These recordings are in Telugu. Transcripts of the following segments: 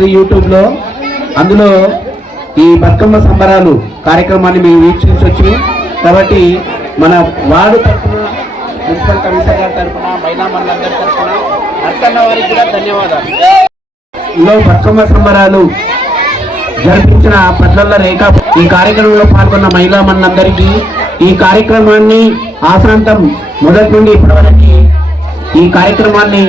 ఉంటుంది యూట్యూబ్లో. అందులో ఈ బతుకమ్మ సంబరాలు కార్యక్రమాన్ని మేము వీక్షించవచ్చు కాబట్టి మన వార్డు తరఫున మున్సిపల్ కమిషనర్ గారి తరఫున మహిళా మండలందరి తరఫున నర్సన్న వారికి కూడా ధన్యవాదాలు. లో బతుకమ్మ సంబరాలు జరిపించిన పట్ల రేఖ ఈ కార్యక్రమంలో పాల్గొన్న మహిళా మనందరికీ ఈ కార్యక్రమాన్ని ఆశాంతం మొదటి నుండి ఇప్పటివరకు ఈ కార్యక్రమాన్ని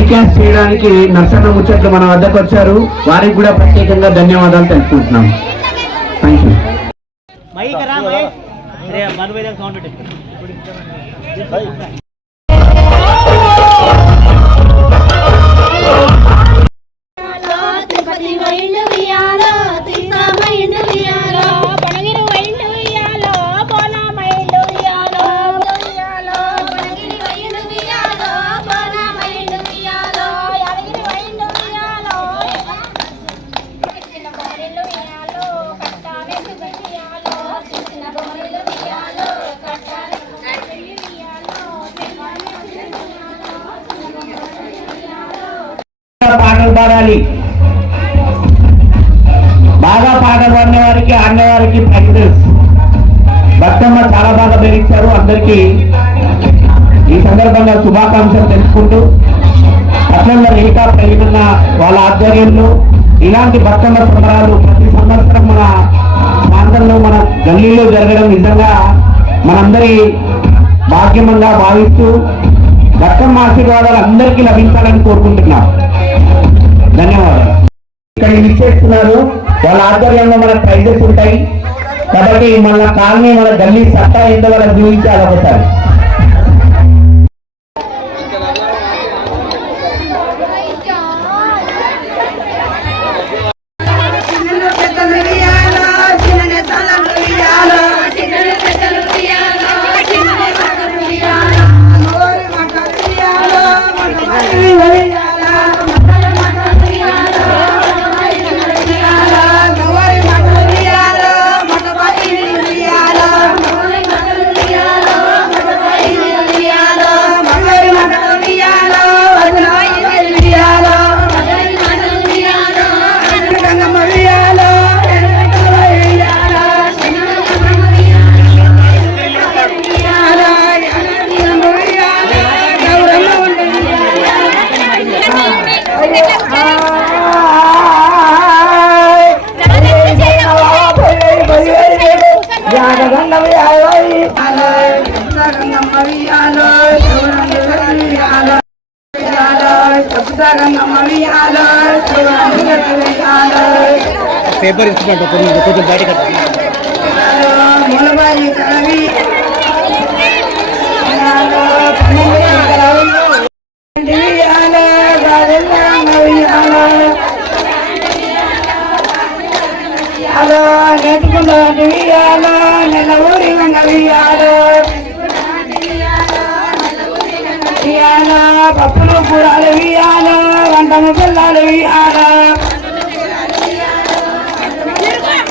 టెలికాస్ట్ చేయడానికి నర్సన్న ముచ్చట్లు మన వద్దకు వచ్చారు. వారికి కూడా ప్రత్యేకంగా ధన్యవాదాలు తెలుపుకుంటున్నాం. థ్యాంక్ యూ మైక్ రా సౌండ్ పెట్టు. శుభాకాంక్షలు తెలుసుకుంటూ పట్టణంలో మిగతా ప్రవీణ వాళ్ళ ఆధ్వర్యంలో ఇలాంటి బతుకమ్మ సంబరాలు ప్రతి సంవత్సరం మన ప్రాంతంలో మన గల్లీలో జరగడం నిజంగా మనందరి భాగ్యమంగా భావిస్తూ బతుకమ్మ ఆశీర్వాదాలు అందరికీ లభించాలని కోరుకుంటున్నాం. ధన్యవాదాలు. ఇక్కడ ఇచ్చేస్తున్నారు వాళ్ళ ఆధ్వర్యంలో మన ప్రైజెస్ ఉంటాయి. కాబట్టి మన కాలనీ మన గల్లీ సత్తా ఎంత వాళ్ళకి చూపించాలి ఒకసారి. హలో నెట్టుకుంటూ వియాలో నెల ఊరి వియాలో పప్పులు కూరలు వియాలో వంటము పిల్లలు వియాలో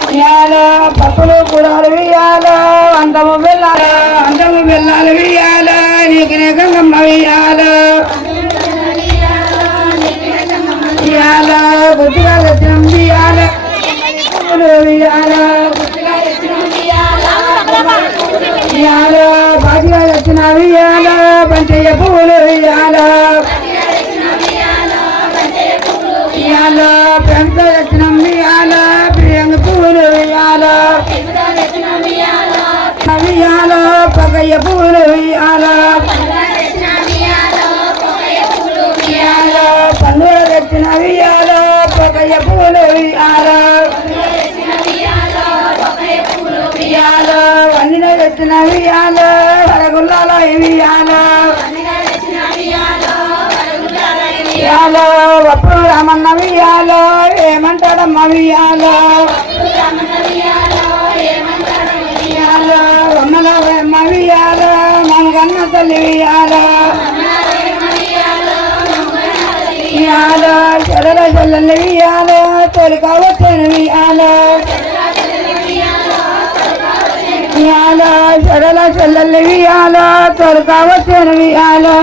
వియాలో పప్పులు కూరలు వియాలో వంటము పిల్లలు వంటము పిల్లలు వియాలో నీకు గంగమ్మ వియాలో వియాలో బుద్ధిగా వచ్చిన వియాలో పువ్వులు వియాలో వియాలో బాగా వచ్చిన వియాలో పంచయ్య పువ్వులు వియాలో వియాలో పెంట వచ్చిన వియాలో ప్రియంగ పువ్వులు వియాలో వియాలో పగయ్య పువ్వులు వియాలో పండుగ తెచ్చిన వండిన వరగుల్లాలో వియాలో వియాలో అప్పుడు రామన్న వియాలో ఏమంటాడమ్మ వియాలో అమ్మలో అమ్మ వియాలో మనకన్న తల్లి వియాలో వియాలో చెడల చెల్లెలు వియాలో తొలిక వచ్చాను వియాలో వియాలో చెడల చెల్లెలు వియాలో తొలిక వచ్చాను వియాలో.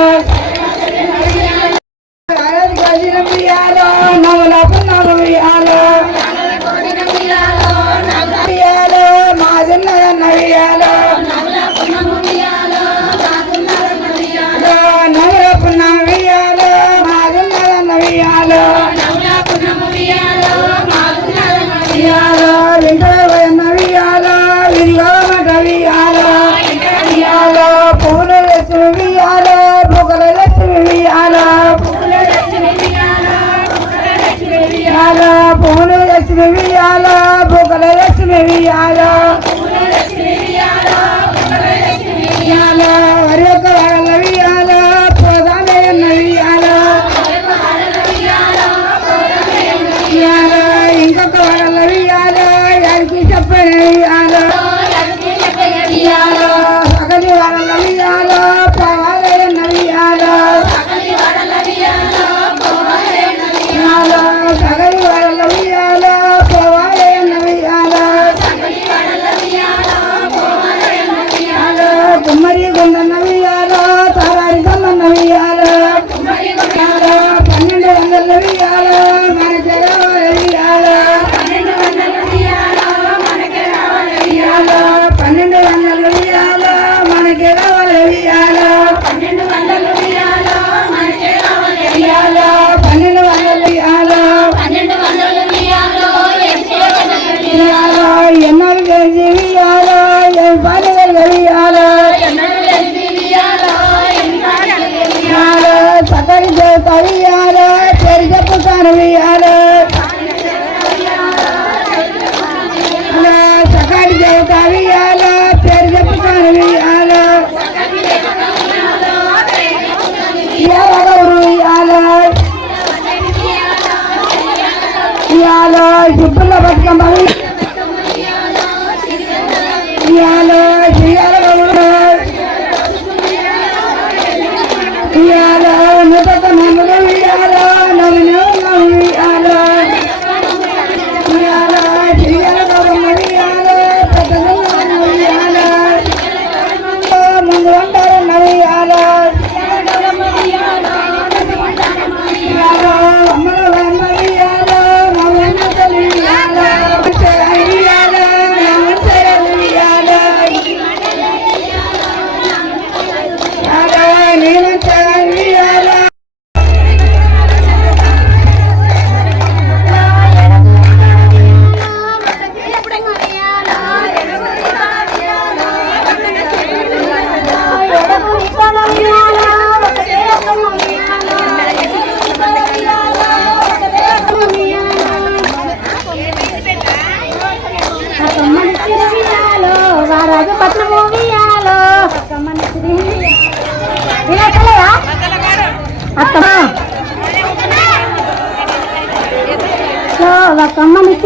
Kembali.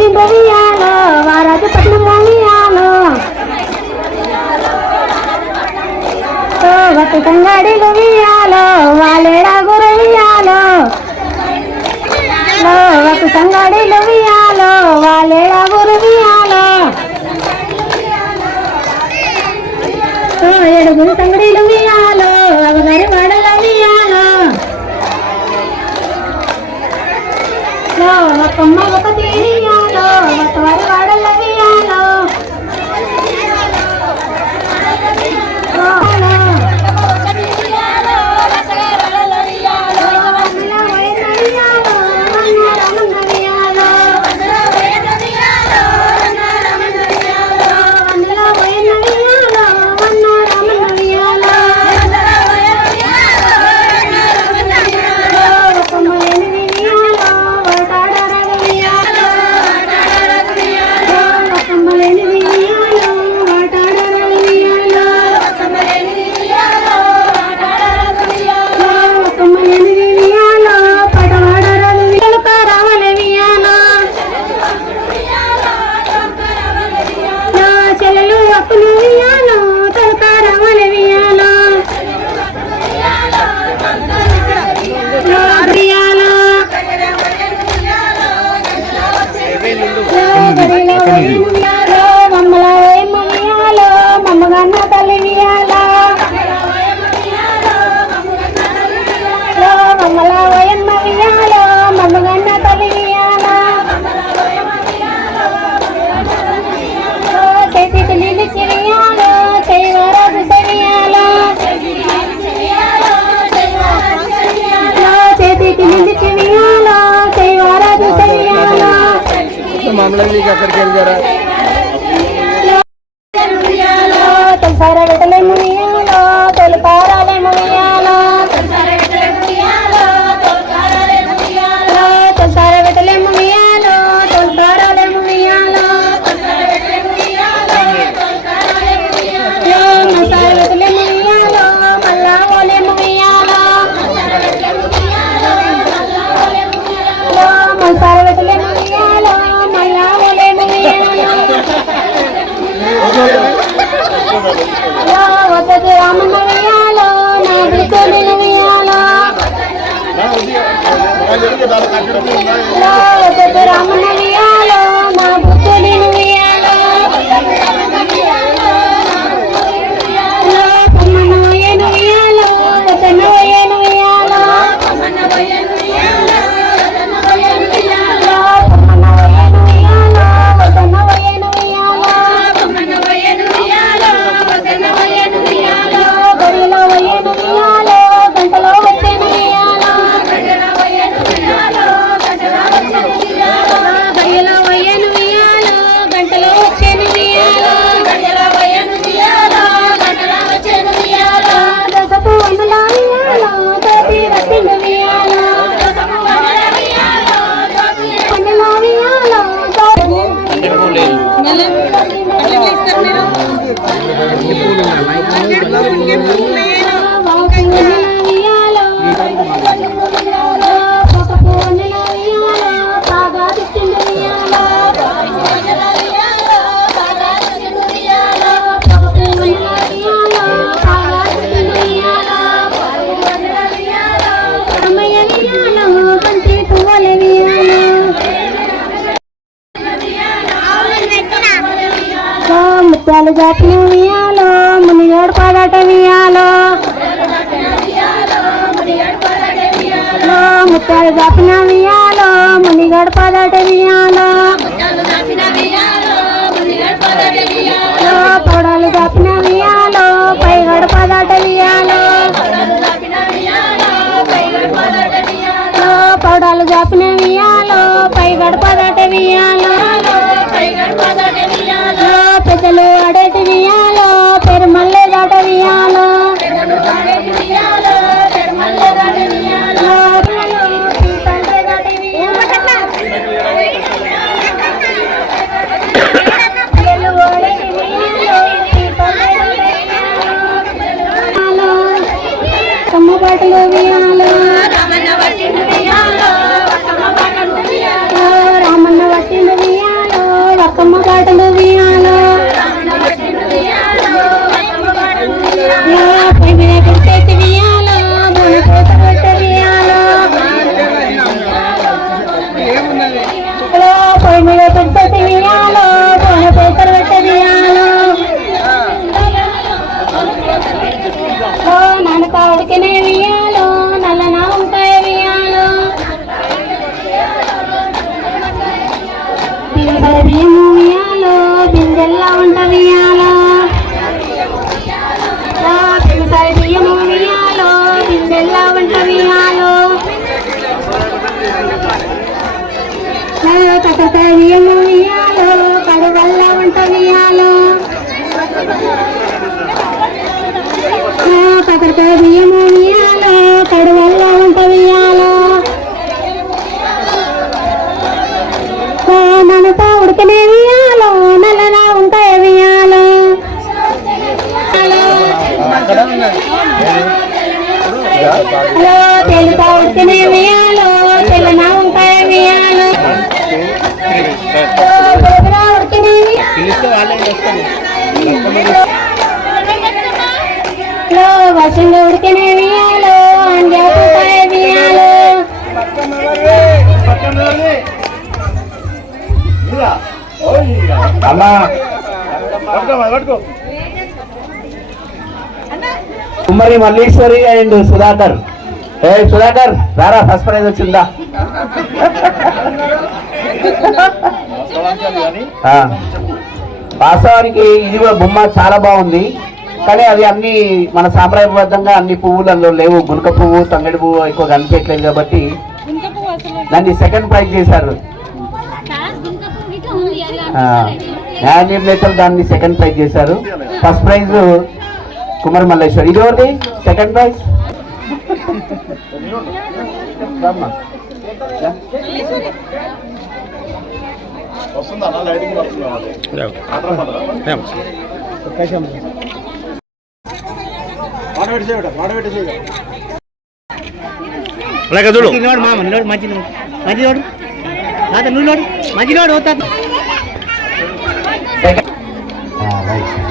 పట్నం బొలియాలో వారాజు పట్నం బొలియాలో ఒక కంగాడి బొలియాలో వాలేడా గురయ్యాలో. ఒక సంగాడి లొవియాలో వాలేడా గురవియాలో ఏడుగురు సంగడి లొవియాలో ఒకరి వాడ లొవియాలో. ఒక్కమ్మ ఒక తీరియాలో வருவாடல்லவே हम का करके जरा జాతి ఉయ్యాలో మునిగాడు పాడాట వియాలో ముత్యాలు జాపిన వియాలో మునిగాడు పాడాట వియాలో നമ്മ కొత్త బియ్యము ఇయ్యాలో కడువల్ల ఉంటుంది ఇయ్యాలో కొత్త బియ్యము ఇయ్యాలో కడువల్ల ఉంటుంది హలో తెలుగుతో ఉడికినే ఇయ్యాలో అమ్మా. కుమ్మరి మల్లీశ్వరి అండ్ సుధాకర్. ఏ సుధాకర్ రారా ఫస్ట్ ప్రైజ్ వచ్చిందా వాస్తవానికి ఇది కూడా బొమ్మ చాలా బాగుంది. కానీ అది అన్ని మన సాంప్రదాయబద్ధంగా అన్ని పువ్వులలో లేవు. గునుక పువ్వు తంగడి పువ్వు ఎక్కువ కనిపించట్లేదు కాబట్టి దాన్ని సెకండ్ ప్రైజ్ చేశారు. యాన్యం నేతలు దాన్ని సెకండ్ ప్రైజ్ చేశారు. First prize Kumar Malleshwar. ఇది సెకండ్ ప్రైజ్ వస్తుందా? అలాగే చూడు. నోడు మామ నోడు మంచి నోడు మంచి నోడు తాత నువ్వు నోడు. మంచి నోడు తాత.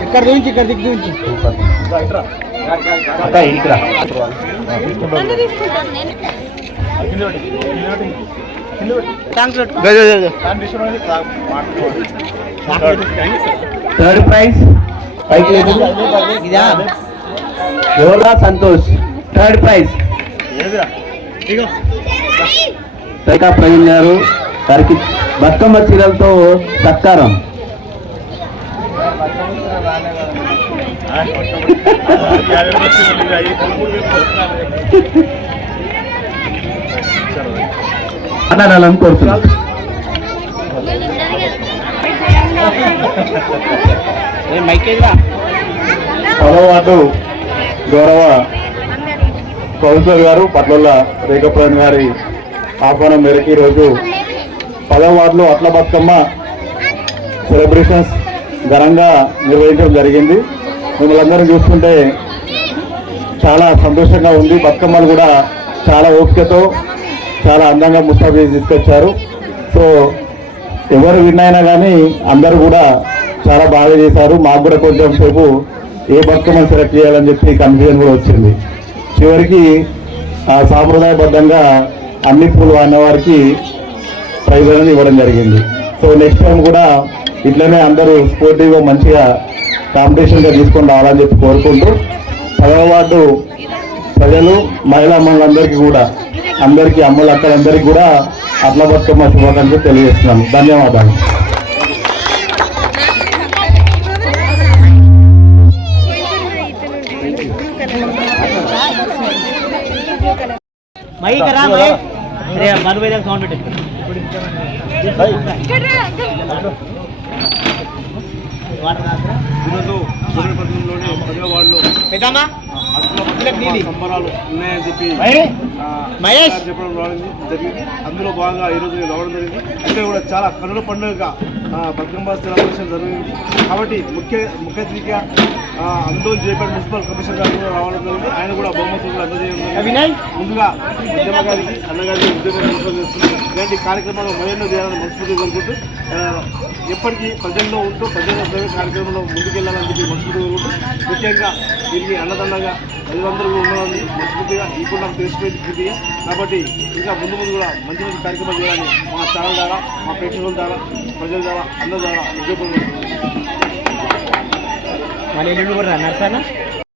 ఇక్కడ నుంచి ఇక్కడ దిక్కు నేను థర్డ్ ప్రైజ్ పైకి ఇదా. సంతోష్ థర్డ్ ప్రైజ్ రేఖా ప్రవీణ్ గారు వారికి బతుకమ్మ చీరలతో సత్కారం. మాట్లాడాలని కోరుతున్నాను ఏ మైకేదిరా పదవ వార్డు గౌరవ కౌన్సిలర్ గారు పట్ల రేఖప్రవీణ్ గారి ఆహ్వానం మేరకు ఈరోజు పదవ వార్డులో అట్ల బతుకమ్మ సెలబ్రేషన్స్ ఘనంగా నిర్వహించడం జరిగింది. మిమ్మల్ని అందరం చాలా సంతోషంగా ఉంది. బతుకమ్మలు కూడా చాలా ఓపికతో చాలా అందంగా ముస్తాబు చేసి తీసుకొచ్చారు. సో ఎవరు విన్ అయినా కానీ అందరూ కూడా చాలా బాగా చేశారు. మాకు కూడా కొంచెం సేపు ఏ బతుకమ్మను సెలెక్ట్ చేయాలని చెప్పి కన్ఫ్యూజన్ కూడా వచ్చింది. చివరికి ఆ సాంప్రదాయబద్ధంగా అన్ని పూలు వాడిన వారికి ఇవ్వడం జరిగింది. సో నెక్స్ట్ టైం కూడా ఇట్లనే అందరూ స్పోర్టివ్గా మంచిగా కాంపిటీషన్గా తీసుకొని రావాలని చెప్పి కోరుకుంటూ పదవ వార్డు ప్రజలు మహిళా అమ్మలందరికీ కూడా అందరికీ అమ్మలు అక్కలందరికీ కూడా అట్ల బతుకమ్మ శుభాకాంక్షలు తెలియజేస్తున్నాను ధన్యవాదాలు. మైక్ రా మహేష్. రే మను వేదాం సౌండ్ పెట్టు. వాటర్ రాదురా? ఈరోజు సూర్యపట్నంలోని పదవ వార్డులో. సంబరాలు ఉన్నాయని చెప్పి చెప్పడం రావడం జరిగింది. అందులో భాగంగా ఈరోజు నేను రావడం జరిగింది. ఇక్కడ కూడా చాలా కనుల పండుగగా ఆ, బతుకమ్మ సెలబ్రేషన్ జరిగింది. కాబట్టి ముఖ్య ముఖ్య అతిథిగా అందోల్ జేపేట మున్సిపల్ కమిషనర్ గారు కూడా రావడం జరిగింది. ఆయన కూడా బహుమతులు కూడా అందజేయడం ముందుగా ఉద్యమ గారికి అన్నగారికి ఉద్యమం చేస్తుంది ఇలాంటి కార్యక్రమాలు మరెన్నో చేయాలని మనస్ఫూర్తి కోరుకుంటూ ఎప్పటికీ ప్రజల్లో ఉంటూ ప్రజల సేవ కార్యక్రమంలో ముందుకెళ్ళాలని చెప్పి మనస్ఫూర్తి కోరుకుంటూ ముఖ్యంగా దీనికి అన్నదండగా ప్రజలందరూ కూడా ఉండాలని మనస్ఫూర్తిగా ఇప్పుడు నాకు తెలిసిపోయింది పూర్తిగా. కాబట్టి ఇంకా ముందు ముందు కూడా మంచి మంచి కార్యక్రమాలు చేయాలని మా ఛానల్ ద్వారా మా ప్రేక్షకుల ద్వారా ప్రజల ద్వారా అందరి ద్వారా ఉద్యోగం మన ఇల్లు కూడా